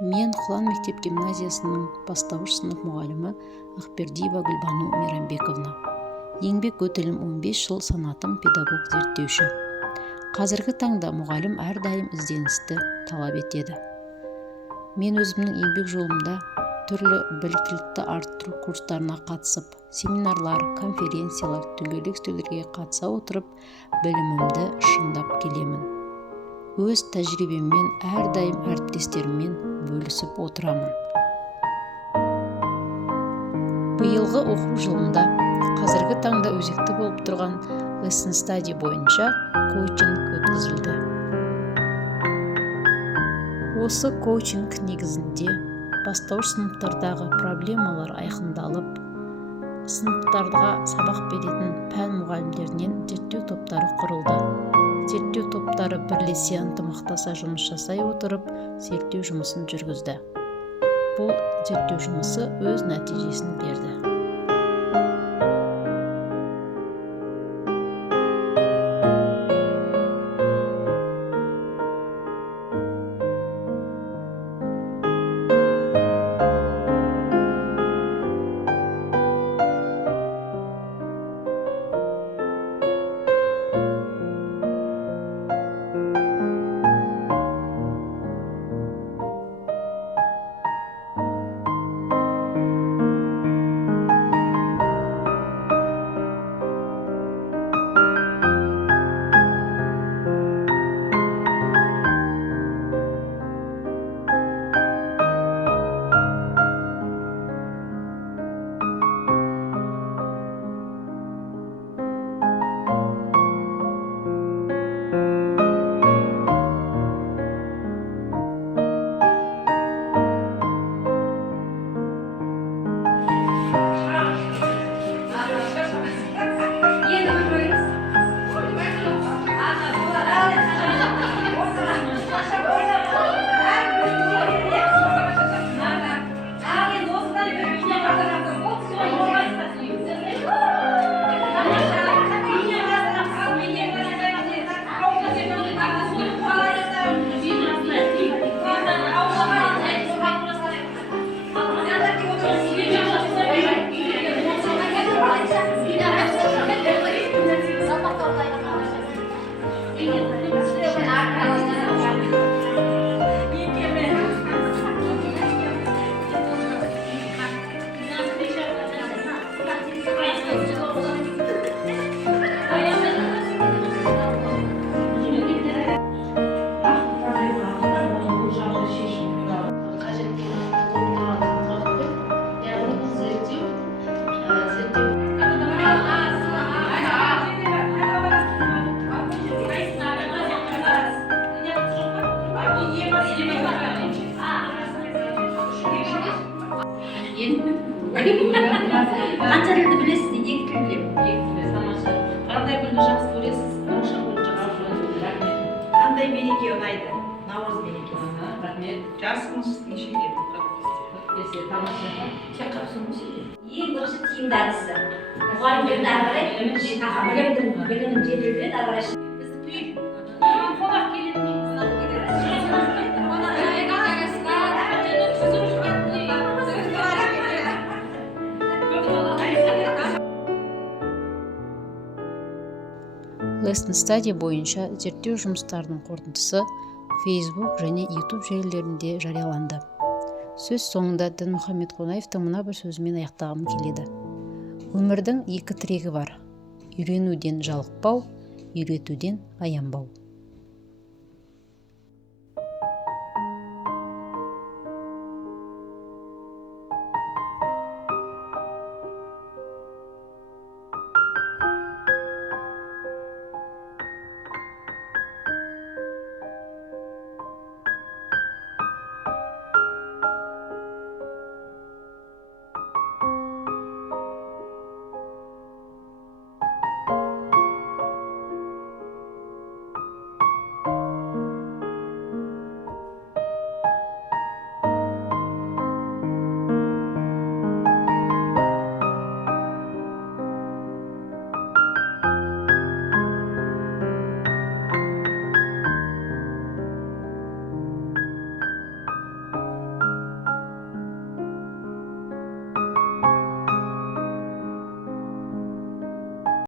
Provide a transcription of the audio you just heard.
Мен Құлан мектеп-гимназиясының бастауыш сынып мұғалімі Ақбердиева Гүлбану Мейрамбековна. Еңбек өтілім 15 жыл, санатым педагог зерттеуші. Қазіргі таңда мұғалім әрдайым ізденісті талап етеді. Мен өзімнің еңбек жолымда түрлі біліктілікті арттыру курстарына қатысып, семинарлар, конференциялар, дөңгелек үстелдерге қатыса отырып, білімімді шыңдап келемін. Өз тәжірибеммен әрдайым әріптестеріммен бөлісіп отырамын. Биылғы оқу жылында қазіргі таңда өзекті болып тұрған Lesson Study бойынша коучинг өткізілді. Осы коучинг негізінде бастауыш сыныптардағы проблемалар айқындалып, сыныптарға сабақ беретін пән мұғалімдерінен зерттеу топтары құрылды. Зерттеу топтары бірлесе ынтымақтаса жұмыс жасай отырып, зерттеу жұмысын жүргізді. Бұл зерттеу жұмысы өз нәтижесін берді. Қанша тілді білесіз? Екі тіл білемін. Тамаша. Қандай гүлді жақсы көресіз? Науша гүлді жақсы көресіз? Қандай мереке ұнайды? Наурыз мереке. Рахмет. Жасыңыз нешеде? 45-те. Тамаша. Тек қапсыңыз ше? Ең бірінші тиімді әдісі. Мұғалімдердің әрі қарай білімнің жетілдіреді, әрі қарай қонақ келетін Lesson Study бойынша зерттеу жұмыстарының қорытындысы Facebook және YouTube желілерінде жарияланды. Сөз соңында Дінмұхамед Қонаевтың мына бір сөзімен аяқтағым келеді. Өмірдің екі тірегі бар: үйренуден жалықпау, үйретуден аянбау.